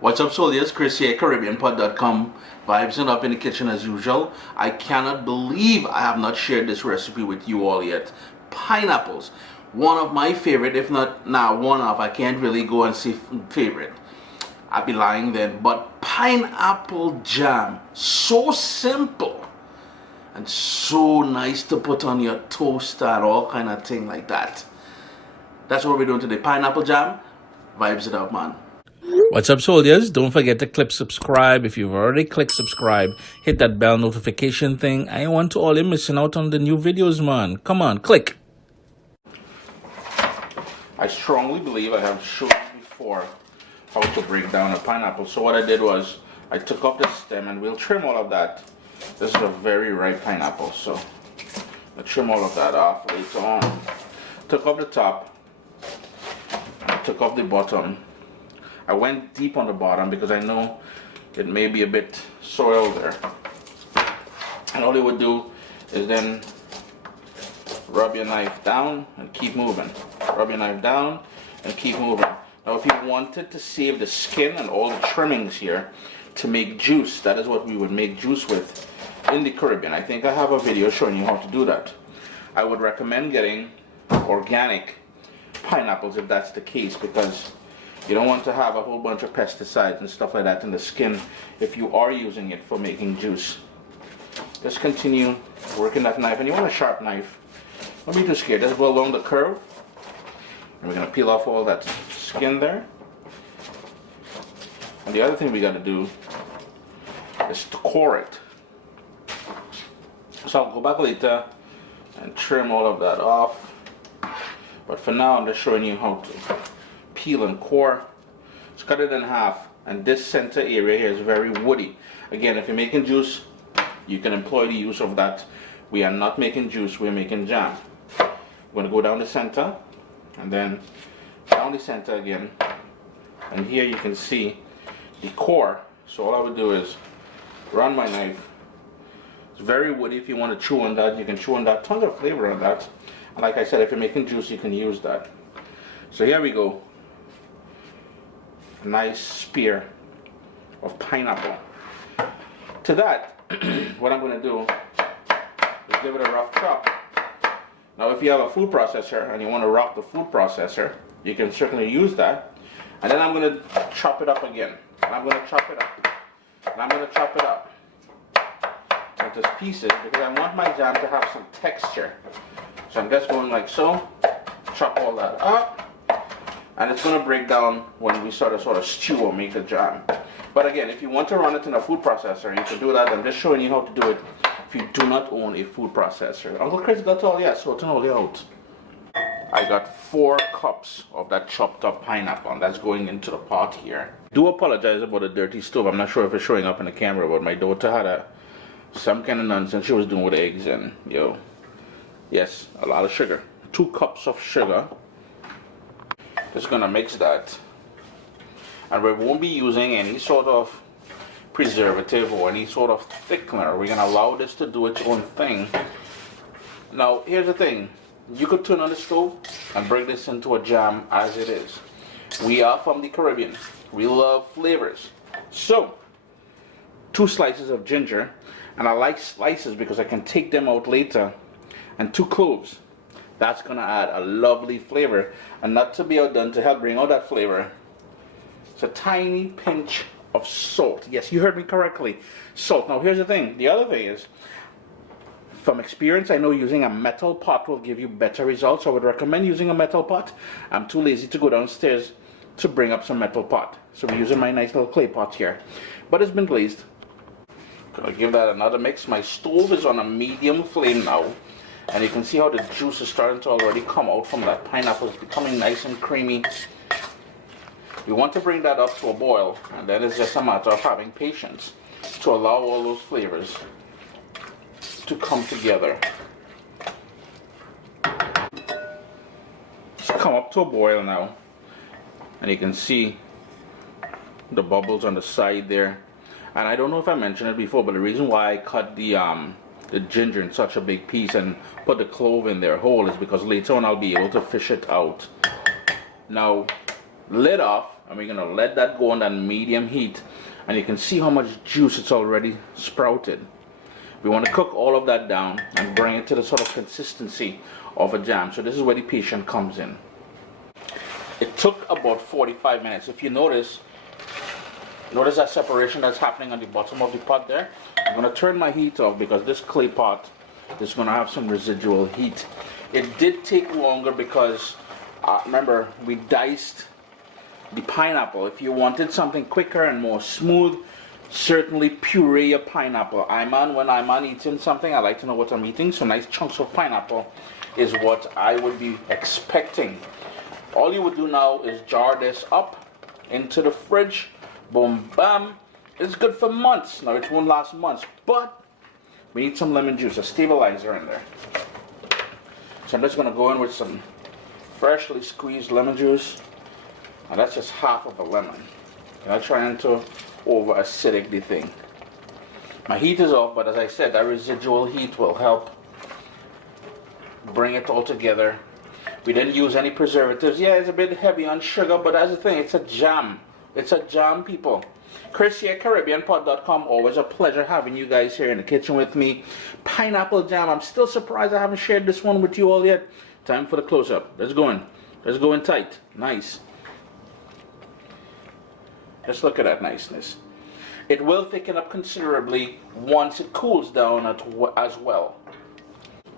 What's up, soldiers? Chris here, caribbeanpot.com. Vibes up in the kitchen as usual. I cannot believe I have not shared this recipe with you all yet. Pineapples. One of my favorite, if not now one of, I can't really go and say favorite. I'd be lying then. But pineapple jam. So simple. And so nice to put on your toast and all kind of thing like that. That's what we're doing today. Pineapple jam. Vibes it up, man. What's up, soldiers? Don't forget to click subscribe. If you've already clicked subscribe, hit that bell notification thing. I want to all you missing out on the new videos, man. Come on, click. I strongly believe I have shown you before how to break down a pineapple. So what I did was I took off the stem, and we'll trim all of that. This is a very ripe pineapple, so I'll trim all of that off later on. Took off the top, took off the bottom. I went deep on the bottom because I know it may be a bit soiled there. And all you would do is then rub your knife down and keep moving. Rub your knife down and keep moving. Now if you wanted to save the skin and all the trimmings here to make juice, that is what we would make juice with in the Caribbean. I think I have a video showing you how to do that. I would recommend getting organic pineapples if that's the case, because you don't want to have a whole bunch of pesticides and stuff like that in the skin if you are using it for making juice. Just continue working that knife, and you want a sharp knife. Don't be too scared. Just go along the curve, and we're going to peel off all that skin there. And the other thing we got to do is to core it. So I'll go back later and trim all of that off. But for now, I'm just showing you how to peel and core. Just cut it in half, and this center area here is very woody. Again, if you're making juice, you can employ the use of that. We are not making juice, we're making jam. I'm going to go down the center and then down the center again, and here you can see the core. So all I would do is run my knife. It's very woody. If you want to chew on that, you can chew on that. Tons of flavor on that. And like I said, if you're making juice, you can use that. So here we go. A nice spear of pineapple. To that, what I'm going to do is give it a rough chop. Now if you have a food processor and you want to rock the food processor, you can certainly use that. And then I'm going to chop it up again. And I'm going to chop it up. And I'm going to chop it up into pieces because I want my jam to have some texture. So I'm just going like so. Chop all that up. And it's going to break down when we sort of stew or make a jam. But again, if you want to run it in a food processor, you can do that. I'm just showing you how to do it if you do not own a food processor. Uncle Chris got all, yeah, so turn all you out. I got 4 cups of that chopped up pineapple, and that's going into the pot here. Do apologize about the dirty stove. I'm not sure if it's showing up in the camera, but my daughter had some kind of nonsense she was doing with eggs, and yes, a lot of sugar. 2 cups of sugar. Just gonna mix that, and we won't be using any sort of preservative or any sort of thickener. We're gonna allow this to do its own thing. Now here's the thing, you could turn on the stove and break this into a jam as it is. We are from the Caribbean, we love flavors. So 2 slices of ginger, and I like slices because I can take them out later, and 2 cloves. That's going to add a lovely flavor. And not to be outdone, to help bring out that flavor, it's a tiny pinch of salt. Yes, you heard me correctly. Salt. Now here's the thing. The other thing is, from experience, I know using a metal pot will give you better results. I would recommend using a metal pot. I'm too lazy to go downstairs to bring up some metal pot. So we're using my nice little clay pot here. But it's been glazed. Gonna give that another mix. My stove is on a medium flame now. And you can see how the juice is starting to already come out from that pineapple. It's becoming nice and creamy. You want to bring that up to a boil, and then it's just a matter of having patience to allow all those flavors to come together. It's come up to a boil now, and you can see the bubbles on the side there. And I don't know if I mentioned it before, but the reason why I cut the ginger in such a big piece and put the clove in there whole is because later on I'll be able to fish it out. Now, lid off, and we're gonna let that go on that medium heat, and you can see how much juice it's already sprouted. We want to cook all of that down and bring it to the sort of consistency of a jam. So this is where the patience comes in. It took about 45 minutes. If you notice that separation that's happening on the bottom of the pot there. I'm going to turn my heat off because this clay pot is going to have some residual heat. It did take longer because remember, we diced the pineapple. If you wanted something quicker and more smooth, certainly puree your pineapple. When I'm eating something, I like to know what I'm eating, so nice chunks of pineapple is what I would be expecting. All you would do now is jar this up into the fridge. Boom, bam. It's good for months. Now, it won't last months, but we need some lemon juice, a stabilizer in there. So I'm just going to go in with some freshly squeezed lemon juice. And that's just half of a lemon. I'm not trying to over acidic the thing. My heat is off, but as I said, that residual heat will help bring it all together. We didn't use any preservatives. Yeah, it's a bit heavy on sugar, but that's the thing, it's a jam. It's a jam, people. Chris here, caribbeanpot.com. Always a pleasure having you guys here in the kitchen with me. Pineapple jam. I'm still surprised I haven't shared this one with you all yet. Time for the close-up. Let's go in. Let's go in tight. Nice. Just look at that niceness. It will thicken up considerably once it cools down as well.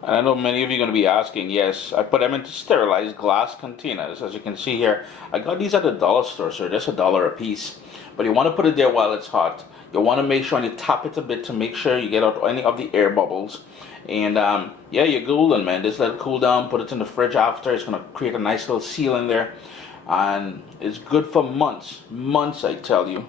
And I know many of you are going to be asking, yes, I put them into sterilized glass containers. As you can see here, I got these at the dollar store, so just $1 a piece. But you want to put it there while it's hot. You want to make sure you tap it a bit to make sure you get out any of the air bubbles. And yeah, you're golden, man. Just let it cool down, put it in the fridge after. It's going to create a nice little seal in there. And it's good for months. Months, I tell you.